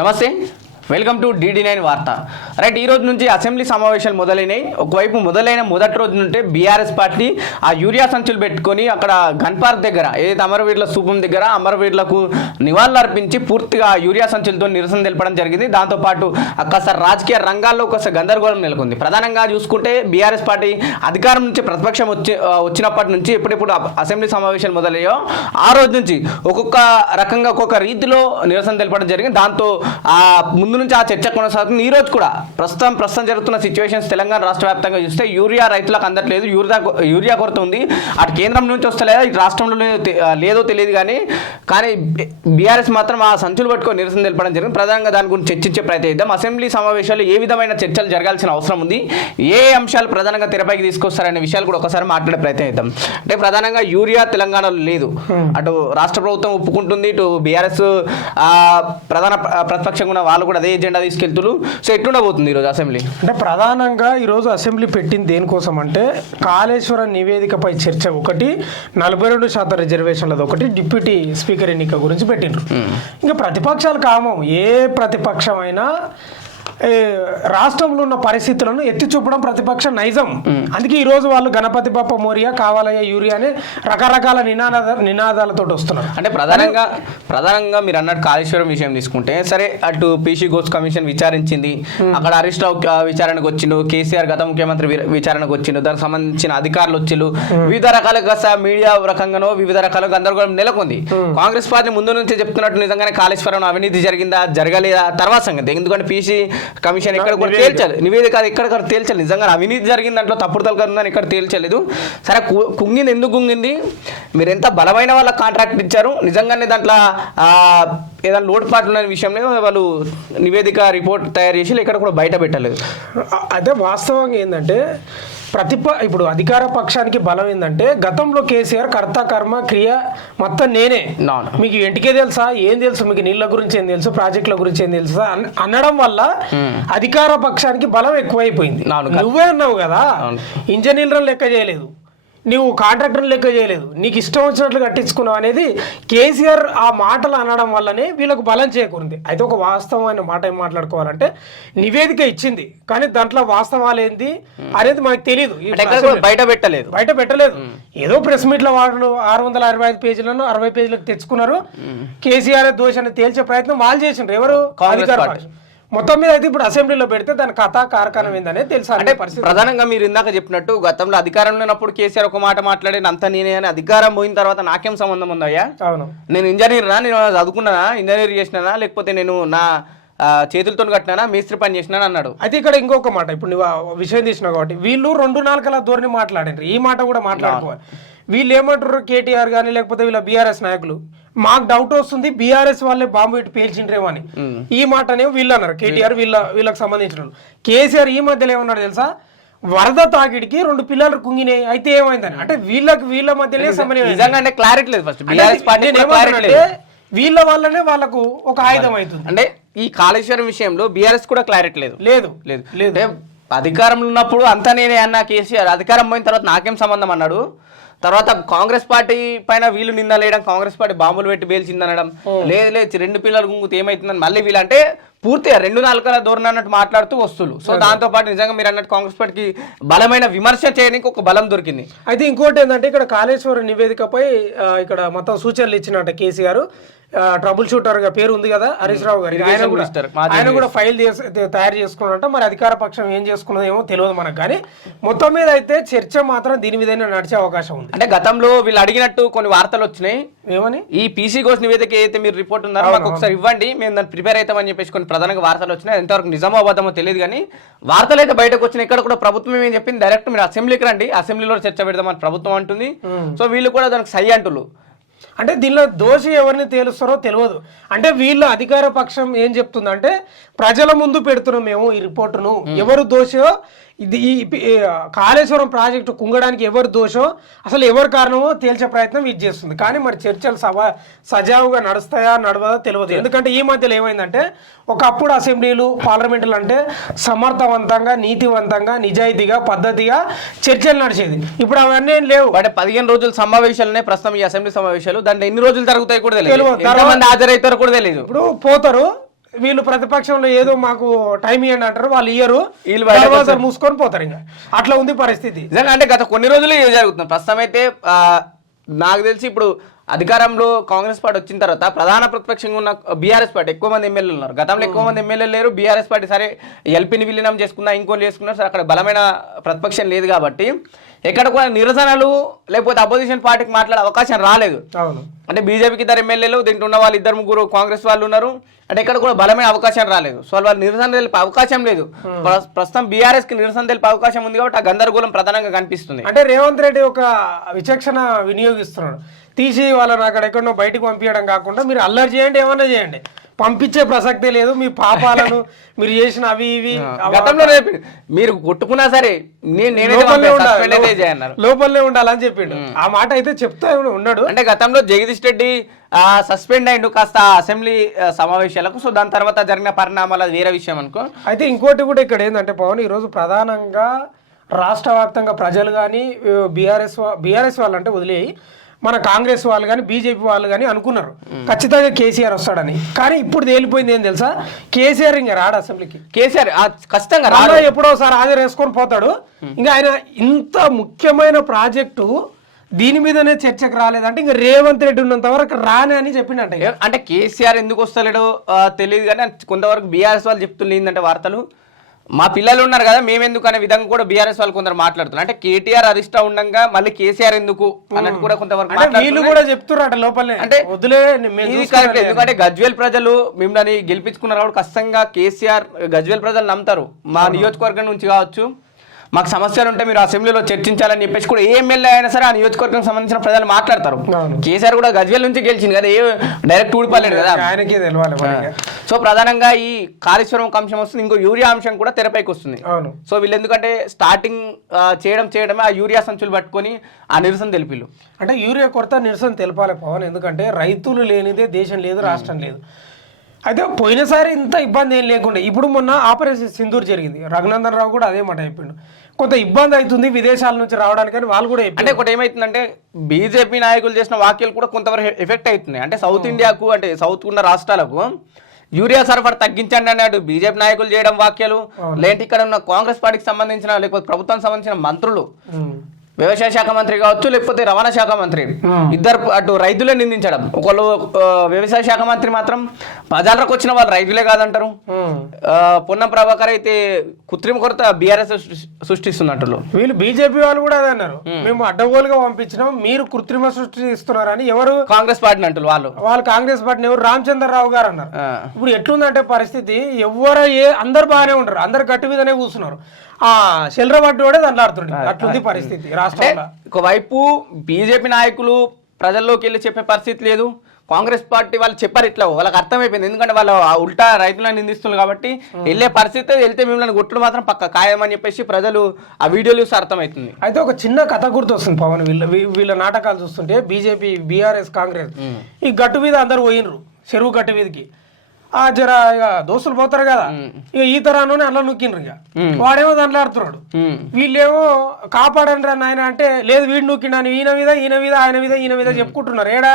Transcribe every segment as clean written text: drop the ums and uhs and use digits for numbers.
నమస్తే, welcome to DD9 వార్త. Right, ఈ రోజు నుంచి అసెంబ్లీ సమావేశాలు మొదలైనాయి. ఒకవైపు మొదలైన మొదటి రోజు నుంటే బీఆర్ఎస్ పార్టీ ఆ యూరియా సంచులు పెట్టుకొని అక్కడ గన్ పార్క్ దగ్గర ఏదైతే అమరవీరుల స్థూపం దగ్గర అమరవీరులకు నివాళులు అర్పించి పూర్తిగా యూరియా సంచులతో నిరసన తెలపడం జరిగింది. దాంతోపాటు అక్కడ రాజకీయ రంగాల్లో ఒకసారి గందరగోళం నెలకొంది. ప్రధానంగా చూసుకుంటే బీఆర్ఎస్ పార్టీ అధికారం నుంచి ప్రతిపక్షం వచ్చినప్పటి నుంచి ఎప్పుడెప్పుడు అసెంబ్లీ సమావేశాలు మొదలయ్యో ఆ రోజు నుంచి ఒక్కొక్క రకంగా ఒక్కొక్క రీతిలో నిరసన తెలపడం జరిగింది. దాంతో ముందు నుంచి ఆ చర్చ కొనసాగుతుంది. ఈ రోజు కూడా ప్రస్తుతం జరుగుతున్న సిచ్యువేషన్స్ తెలంగాణ రాష్ట్ర వ్యాప్తంగా చూస్తే యూరియా రైతులకు అందట్లేదు, యూరియా కొరత ఉంది. అటు కేంద్రం నుంచి వస్తలేదా, ఇటు రాష్ట్రంలో లేదో తెలియదు కానీ బీఆర్ఎస్ మాత్రం ఆ సంచులు పట్టుకొని నిరసన తెలపడం జరిగింది. ప్రధానంగా దాని గురించి చర్చించే ప్రయత్నం చేద్దాం. అసెంబ్లీ సమావేశాలు ఏ విధమైన చర్చలు జరగాల్సిన అవసరం ఉంది, ఏ అంశాలు ప్రధానంగా తెరపైకి తీసుకొస్తారనే విషయాలు కూడా ఒకసారి మాట్లాడే ప్రయత్నం చేద్దాం. అంటే ప్రధానంగా యూరియా తెలంగాణలో లేదు, అటు రాష్ట్ర ప్రభుత్వం ఒప్పుకుంటుంది, ఇటు బీఆర్ఎస్ ప్రధాన ప్రతిపక్షంగా ఉన్న వాళ్ళు కూడా అదే ఎజెండా తీసుకెళ్తున్నారు. సో ఎట్లుండబోతుంది ఈరోజు అసెంబ్లీ? అంటే ప్రధానంగా ఈరోజు అసెంబ్లీ పెట్టింది దేనికోసం అంటే కాళేశ్వరం నివేదికపై చర్చ ఒకటి, 42% రిజర్వేషన్లది ఒకటి, డిప్యూటీ స్పీకర్ ఎన్నిక గురించి పెట్టిండ్రు. ఇంకా ప్రతిపక్షాలు కామం, ఏ ప్రతిపక్షమైనా రాష్ట్రంలో ఉన్న పరిస్థితులను ఎత్తి చూపడం ప్రతిపక్ష నైజం. అందుకే ఈ రోజు వాళ్ళు గణపతి బప్ప మోరియా కావాలయ్యా యూరియా అని రకరకాల నినాదాలతో వస్తున్నారు. అంటే ప్రధానంగా మీరు అన్నట్టు కాళేశ్వరం విషయం తీసుకుంటే సరే, అటు పీసీ ఘోష్ కమిషన్ విచారించింది, అక్కడ హరీష్ రావు విచారణకు వచ్చిండు, కేసీఆర్ గత ముఖ్యమంత్రి విచారణకు వచ్చిండు, దానికి సంబంధించిన అధికారులు వచ్చిండు, వివిధ రకాలుగా మీడియా రకంగానో వివిధ రకాల గందరగోళం నెలకొంది. కాంగ్రెస్ పార్టీ ముందు నుంచే చెప్తున్నట్టు నిజంగానే కాళేశ్వరం అవినీతి జరిగిందా జరగలేదా తర్వాత సంగతి. ఎందుకంటే పీసీ కమిషన్ ఎక్కడ కూడా తేల్చాలి, నివేదిక ఎక్కడ తేల్చాలి, నిజంగా అవినీతి జరిగింది దాంట్లో తప్పుడు తలకరుందని ఇక్కడ తేల్చలేదు. సరే, కుంగింది ఎందుకు కుంగింది, మీరు ఎంత బలమైన వాళ్ళకి కాంట్రాక్ట్ ఇచ్చారు, నిజంగానే దాంట్లో ఏదైనా లోటుపాట్లు ఉన్న విషయంలో వాళ్ళు నివేదిక రిపోర్ట్ తయారు చేసి ఇక్కడ కూడా బయట పెట్టలేదు. అదే వాస్తవంగా ఏంటంటే ఇప్పుడు అధికార పక్షానికి బలం ఏంటంటే గతంలో కేసీఆర్ కర్త కర్మ క్రియ మొత్తం నేనే, మీకు ఇంటికే తెలుసా, ఏం తెలుసు, మీకు నీళ్ళ గురించి ఏం తెలుసు, ప్రాజెక్టుల గురించి ఏం తెలుసా అనడం వల్ల అధికార పక్షానికి బలం ఎక్కువైపోయింది. నువ్వే అన్నావు కదా, ఇంజనీర్లను లెక్క చేయలేదు, నువ్వు కాంట్రాక్టర్ లెక్క చేయలేదు, నీకు ఇష్టం వచ్చినట్లు కట్టించుకున్నావు అనేది కేసీఆర్ ఆ మాటలు అనడం వల్లనే వీళ్ళకు బలం చేకూరింది. అయితే ఒక వాస్తవమైన మాట ఏం మాట్లాడుకోవాలంటే నివేదిక ఇచ్చింది కానీ దాంట్లో వాస్తవాలు ఏంది అనేది మనకు తెలియదు, బయట పెట్టలేదు. ఏదో ప్రెస్ మీట్లో వాళ్ళు 665 పేజీలను 60 పేజీలకు తెచ్చుకున్నారు. కేసీఆర్ దోషాన్ని తేల్చే ప్రయత్నం వాళ్ళు చేసిండ్రు. ఎవరు? అధికార పక్షం. మొత్తం మీద అయితే ఇప్పుడు అసెంబ్లీలో పెడితే దాని కథ కారకారం ఏందనేది తెలుసు. అంటే ప్రధానంగా మీరు ఇందాక చెప్పినట్టు గతంలో అధికారంలో ఉన్నప్పుడు కేసీఆర్ ఒక మాట మాట్లాడే అంత నేనే అని, అధికారం పోయిన తర్వాత నాకేం సంబంధం ఉందయ్యా, అవును నేను ఇంజనీర్నా, నేను చదువుకున్నానా, ఇంజనీర్ చేసినానా, లేకపోతే నేను నా చేతులతో కట్టినా, మేస్త్రి పని చేసినా అన్నాడు. అయితే ఇక్కడ ఇంకొక మాట, ఇప్పుడు నువ్వు విషయం తీసినావు కాబట్టి వీళ్ళు 2 నాలుకల ధోరణి మాట్లాడారు. ఈ మాట కూడా మాట్లాడుకోవాలి. వీళ్ళు ఏమంటారు, కేటీఆర్ కానీ లేకపోతే వీళ్ళ బీఆర్ఎస్ నాయకులు, మాకు డౌట్ వస్తుంది బీఆర్ఎస్ వాళ్ళే బాంబు పెట్టి పేల్చిండ్రేమో అని. ఈ మాటనే వీళ్ళు అన్నారు, కేటీఆర్ వీళ్ళకి సంబంధించిన. కేసీఆర్ ఈ మధ్యలో ఏమన్నాడు తెలుసా, వరద తాకిడికి 2 పిల్లలు కుంగినాయి, అయితే ఏమైందని. అంటే వీళ్ళ మధ్యనే సమన్వయం, క్లారిటీ లేదు. ఫస్ట్ వీళ్ళ వల్లనే వాళ్ళకు ఒక ఆయుధం అవుతుంది. అంటే ఈ కాళేశ్వరం విషయంలో బీఆర్ఎస్ కూడా క్లారిటీ లేదు. అధికారంలో ఉన్నప్పుడు అంతా నేనే అన్నా కేసీఆర్, అధికారం పోయిన తర్వాత నాకేం సంబంధం అన్నాడు. తర్వాత కాంగ్రెస్ పార్టీ పైన వీళ్ళు నిందలేయడం, కాంగ్రెస్ పార్టీ బాంబులు పెట్టి పేల్చింది అనడం, లేదు 2 పిల్లలు గుంగుతే ఏమైతుందని మళ్ళీ వీళ్ళంటే పూర్తిగా 2 నాలుకల ధోరణి అన్నట్టు మాట్లాడుతూ వస్తువులు. సో దాంతో పాటు నిజంగా మీరు అన్నట్టు కాంగ్రెస్ పార్టీకి బలమైన విమర్శ చేయడానికి ఒక బలం దొరికింది. అయితే ఇంకోటి ఏంటంటే ఇక్కడ కాళేశ్వరం నివేదికపై ఇక్కడ మొత్తం సూచనలు ఇచ్చినట్టు కేసీఆర్, ట్రబుల్ షూటర్ గా పేరు ఉంది కదా హరీష్ రావు గారికి, ఆయన కూడా ఫైల్ తయారు చేసుకున్నట్ట. మరి అధికార పక్షం ఏం చేసుకున్నదేమో తెలియదు మనకు, కానీ మొత్తం మీద అయితే చర్చ మాత్రం దీని మీదనే నడిచే అవకాశం ఉంది. అంటే గతంలో వీళ్ళు అడిగినట్టు కొన్ని వార్తలు వచ్చినాయి, ఏమని ఈ పీసీ ఘోష్ నివేదిక అయితే మీరు రిపోర్ట్ ఉన్నారో మాకు ఒకసారి ఇవ్వండి, మేము దాన్ని ప్రిపేర్ అవుతామని చెప్పేసి కొన్ని ప్రధానంగా వార్తలు వచ్చినాయి. ఎంతవరకు నిజమో అబద్ధమో తెలియదు కానీ వార్తలు అయితే బయటకు వచ్చినాయి. ఇక్కడ కూడా ప్రభుత్వం ఏం చెప్పింది, డైరెక్ట్ మీరు అసెంబ్లీకి రండి, అసెంబ్లీలో చర్చ పెడదామని ప్రభుత్వం అంటుంది. సో వీళ్ళు కూడా దానికి సై అంటున్నారు. అంటే దీనిలో దోషి ఎవరిని తేలుస్తారో తెలియదు. అంటే వీళ్ళు అధికార పక్షం ఏం చెప్తుందంటే ప్రజల ముందు పెడుతున్నాం మేము ఈ రిపోర్టును, ఎవరు దోషో, ఇది ఈ కాళేశ్వరం ప్రాజెక్టు కుంగడానికి ఎవరు దోషో, అసలు ఎవరు కారణమో తేల్చే ప్రయత్నం ఇది చేస్తుంది. కానీ మరి చర్చలు సజావుగా నడుస్తాయా నడవదా తెలియదు. ఎందుకంటే ఈ మధ్యలో ఏమైందంటే ఒకప్పుడు అసెంబ్లీలు పార్లమెంటులు అంటే సమర్థవంతంగా నీతివంతంగా నిజాయితీగా పద్ధతిగా చర్చలు నడిచేది. ఇప్పుడు అవన్నీ లేవు. అంటే 15 రోజుల సమావేశాలనే ప్రస్తుతం ఈ అసెంబ్లీ సమావేశాలు, దాంట్లో ఎన్ని రోజులు జరుగుతాయి కూడా తెలియదు, హాజరవుతారో కూడా తెలియదు. ఇప్పుడు పోతారు, వీళ్ళు ప్రతిపక్షంలో ఏదో మాకు టైం ఇవ్వండి అంటారు, వాళ్ళు ఇయ్యరు, వీళ్ళు బయటకు దర్వాజాలు మూసుకొని పోతారు. ఇంకా అట్లా ఉంది పరిస్థితి. నిజంగా అంటే గత కొన్ని రోజులు ఇది జరుగుతుంది. ప్రస్తుతం అయితే నాకు తెలిసి ఇప్పుడు అధికారంలో కాంగ్రెస్ పార్టీ వచ్చిన తర్వాత ప్రధాన ప్రతిపక్షంగా ఉన్న బీఆర్ఎస్ పార్టీ ఎక్కువ మంది ఎమ్మెల్యేలు ఉన్నారు. గతంలో ఎక్కువ మంది ఎమ్మెల్యేలు లేరు. బీఆర్ఎస్ పార్టీ సరే ఎల్పీని విలీనం చేసుకున్నా, ఇంకోటి చేసుకున్నా సరే అక్కడ బలమైన ప్రతిపక్షం లేదు కాబట్టి ఎక్కడ కూడా నిరసనలు లేకపోతే అపోజిషన్ పార్టీకి మాట్లాడే అవకాశం రాలేదు. అవును, అంటే బీజేపీకి 2 ఎమ్మెల్యేలు, దీంట్లో ఉన్న వాళ్ళు 2-3 కాంగ్రెస్ వాళ్ళు ఉన్నారు. అంటే ఎక్కడ కూడా బలమైన అవకాశం రాలేదు. సో వాళ్ళు నిరసన తెలిపే అవకాశం లేదు. ప్రస్తుతం బీఆర్ఎస్ కి నిరసన తెలిపే అవకాశం ఉంది కాబట్టి ఆ గందరగోళం ప్రధానంగా కనిపిస్తుంది. అంటే రేవంత్ రెడ్డి ఒక విచక్షణ వినియోగిస్తున్నాడు. తీసి వాళ్ళని అక్కడ ఎక్కడో బయటకు పంపించడం కాకుండా మీరు అల్లరి చేయండి, ఏమన్నా చేయండి, పంపించే ప్రసక్తే లేదు. మీ పాపాలను మీరు చేసిన అవి ఇవి గతంలో మీరు కొట్టుకున్నా సరే లోపలనే ఉండాలని చెప్పిండు. ఆ మాట అయితే చెప్తా ఉన్నాడు. అంటే గతంలో జగదీష్ రెడ్డి సస్పెండ్ అయిండు కాస్త అసెంబ్లీ సమావేశాలకు. సో దాని తర్వాత జరిగిన పరిణామాలు అది వేరే విషయం అనుకో. అయితే ఇంకోటి కూడా ఇక్కడ ఏంటంటే పవన్, ఈరోజు ప్రధానంగా రాష్ట్ర వ్యాప్తంగా ప్రజలు కానీ బీఆర్ఎస్ వాళ్ళు అంటే వదిలేయి మన కాంగ్రెస్ వాళ్ళు కానీ బీజేపీ వాళ్ళు కానీ అనుకున్నారు ఖచ్చితంగా కేసీఆర్ వస్తాడని. కానీ ఇప్పుడు తేలిపోయింది ఏం తెలుసా, కేసీఆర్ ఇంకా రాడు అసెంబ్లీకి. కేసీఆర్ ఖచ్చితంగా రాడు, ఎప్పుడోసారి హాజరు వేసుకొని పోతాడు. ఇంకా ఆయన ఇంత ముఖ్యమైన ప్రాజెక్టు దీని మీదనే చర్చకు రాలేదంటే ఇంకా రేవంత్ రెడ్డి ఉన్నంత వరకు రానే అని చెప్పిండంట. అంటే కేసీఆర్ ఎందుకు వస్తలేడు తెలియదు కానీ కొంతవరకు బీఆర్ఎస్ వాళ్ళు చెప్తున్నారు ఏంటంటే వార్తలు, మా పిల్లలు ఉన్నారు కదా మేమెందుకు అనే విధంగా కూడా బీఆర్ఎస్ వాళ్ళు కొందరు మాట్లాడుతున్నారు. అంటే కేటీఆర్ అరిస్ట్ ఉండగా మళ్ళీ కేసీఆర్ ఎందుకు అన్నట్టు కూడా కొంతవరకు వీళ్ళు కూడా చెప్తున్నారు లోపలే. అంటే వదిలే ఇది కరెక్ట్. ఎందుకంటే గజ్వేల్ ప్రజలు మిమ్మల్ని గెలిపించుకున్నారు కాబట్టి ఖచ్చితంగా కేసీఆర్ గజ్వేల్ ప్రజలు నమ్ముతారు. మా నియోజకవర్గం నుంచి కావచ్చు, మాకు సమస్యలు ఉంటే మీరు అసెంబ్లీలో చర్చించాలని చెప్పేసి కూడా ఏ ఎమ్మెల్యే అయినా సరే ఆ నియోజకవర్గం సంబంధించిన ప్రజలు మాట్లాడతారు. కేసీఆర్ కూడా గజ్వేల్ నుంచి గెలిచింది కదా, ఏ డైరెక్ట్ ఊడిపోలేదు కదా ఆయనకి తెలియాలి. సో ప్రధానంగా ఈ కాళేశ్వరం అంశం వస్తుంది, ఇంకో యూరియా అంశం కూడా తెరపైకి వస్తుంది. సో వీళ్ళు ఎందుకంటే స్టార్టింగ్ చేయడమే ఆ యూరియా సంచులు పట్టుకొని ఆ నిరసన తెలిపిల్లు. అంటే యూరియా కొరత నిరసన తెలపాలి పవన్, ఎందుకంటే రైతులు లేనిదే దేశం లేదు, రాష్ట్రం లేదు. అయితే పోయినసారి ఇంత ఇబ్బంది ఏం లేకుండా ఇప్పుడు మొన్న ఆపరేషన్ సింధూర్ జరిగింది, రఘునందన్ రావు కూడా అదే మాట చెప్పిండు. కొంత ఇబ్బంది అవుతుంది విదేశాల నుంచి రావడానికి అని వాళ్ళు కూడా అంటే ఒకటి ఏమైతుందంటే బీజేపీ నాయకులు చేసిన వ్యాఖ్యలు కూడా కొంతవరకు ఎఫెక్ట్ అవుతున్నాయి. అంటే సౌత్ ఇండియాకు అంటే సౌత్ ఉన్న రాష్ట్రాలకు యూరియా సరఫరా తగ్గించండి అన్నట్టు బీజేపీ నాయకులు చేయడం వ్యాఖ్యలు, లేదంటే ఇక్కడ ఉన్న కాంగ్రెస్ పార్టీకి సంబంధించిన లేకపోతే ప్రభుత్వానికి సంబంధించిన మంత్రులు, వ్యవసాయ శాఖ మంత్రి కావచ్చు లేకపోతే రవాణా శాఖ మంత్రి ఇద్దరు అటు రైతులే నిందించడం. ఒకళ్ళు వ్యవసాయ శాఖ మంత్రి మాత్రం ప్రజలకు వచ్చిన వాళ్ళు రైతులే కాదంటారు. పొన్నం ప్రభాకర్ అయితే కృత్రిమ కొరత బీఆర్ఎస్ సృష్టిస్తున్నట్లు. వీళ్ళు బీజేపీ వాళ్ళు కూడా అదే అన్నారు, మేము అడ్డగోలుగా పంపించినాం మీరు కృత్రిమ సృష్టిస్తున్నారని. ఎవరు? కాంగ్రెస్ పార్టీని అంటారు వాళ్ళు కాంగ్రెస్ పార్టీని ఎవరు? రామచంద్రరావు గారు అన్నారు. ఇప్పుడు ఎట్లుందంటే పరిస్థితి, అందరు బాగానే ఉంటారు, అందరు గట్టి మీదనే కూర్చున్నారు. చెల్లరబడ్డు కూడా దండాడుతుండే అట్లుంది పరిస్థితి రాష్ట్రంలో. ఒకవైపు బీజేపీ నాయకులు ప్రజల్లోకి వెళ్ళి చెప్పే పరిస్థితి లేదు, కాంగ్రెస్ పార్టీ వాళ్ళు చెప్పారు ఇట్లా, వాళ్ళకి అర్థమైపోయింది. ఎందుకంటే వాళ్ళు ఉల్టా రైతులను నిందిస్తున్నారు కాబట్టి వెళ్ళే పరిస్థితి, వెళ్తే మిమ్మల్ని గుట్లు మాత్రం పక్క ఖాయమని చెప్పేసి ప్రజలు ఆ వీడియోలు చూసి అర్థమవుతుంది. అయితే ఒక చిన్న కథ గుర్తు వస్తుంది పవన్, వీళ్ళ నాటకాలు చూస్తుంటే బీజేపీ, బీఆర్ఎస్, కాంగ్రెస్ ఈ గట్టు మీద అందరు పోయినరు, చెరువు గట్టు మీదకి. జర ఇక దోస్తులు పోతారు కదా, ఇక ఈ తరాన్ని అలా నొక్కిండ్రు. ఇక వాడేమో దండలాడుతున్నాడు, వీళ్ళేమో కాపాడండి రా నాయన అంటే లేదు వీడు నొక్కిండని ఈయన మీద ఆయన మీద చెప్పుకుంటున్నారు. ఏడా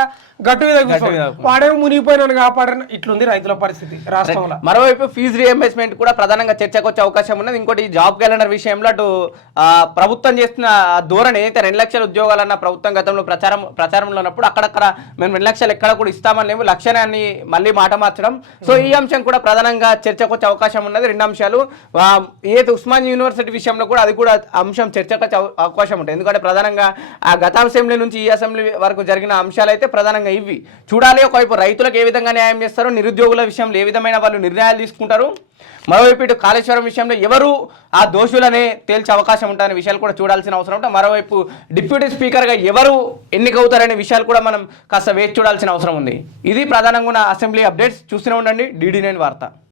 గట్టు మీద కూర్చోండి, వాడేమో మునిగిపోయినాను కాపాడని. ఇట్లుంది రైతుల పరిస్థితి రాష్ట్రంలో. మరోవైపు ఫీజు రియంబర్స్మెంట్ కూడా ప్రధానంగా చర్చకు వచ్చే అవకాశం ఉన్నది. ఇంకోటి జాబ్ క్యాలెండర్ విషయంలో అటు ప్రభుత్వం చేస్తున్న ధోరణి అయితే 2 లక్షల ఉద్యోగాలన్న ప్రభుత్వం గతంలో ప్రచారంలో ఉన్నప్పుడు అక్కడక్కడ మేము 2 లక్షలు ఎక్కడ కూడా ఇస్తామని లేవు, లక్షణాన్ని మళ్ళీ మాట మార్చడం. సో ఈ అంశం కూడా ప్రధానంగా చర్చకు వచ్చే అవకాశం ఉన్నది. 2 అంశాలు ఏదైతే ఉస్మాన్ యూనివర్సిటీ విషయంలో కూడా అది కూడా అంశం చర్చకు వచ్చే అవకాశం ఉంటుంది. ఎందుకంటే ప్రధానంగా ఆ గత అసెంబ్లీ నుంచి ఈ అసెంబ్లీ వరకు జరిగిన అంశాలు అయితే ప్రధానంగా ఇవి చూడాలి. ఒకవైపు రైతులకు ఏ విధంగా న్యాయం చేస్తారు, నిరుద్యోగుల విషయంలో ఏ విధమైన వాళ్ళు నిర్ణయాలు తీసుకుంటారు, మరోవైపు ఇటు కాళేశ్వరం విషయంలో ఎవరు ఆ దోషులనే తేల్చే అవకాశం ఉంటాయనే విషయాలు కూడా చూడాల్సిన అవసరం ఉంటుంది. మరోవైపు డిప్యూటీ స్పీకర్గా ఎవరు ఎన్నికవుతారనే విషయాలు కూడా మనం కాస్త వేచి చూడాల్సిన అవసరం ఉంది. ఇది ప్రధానంగా ఉన్న అసెంబ్లీ అప్డేట్స్. చూస్తూనే ఉండండి DD9 వార్త.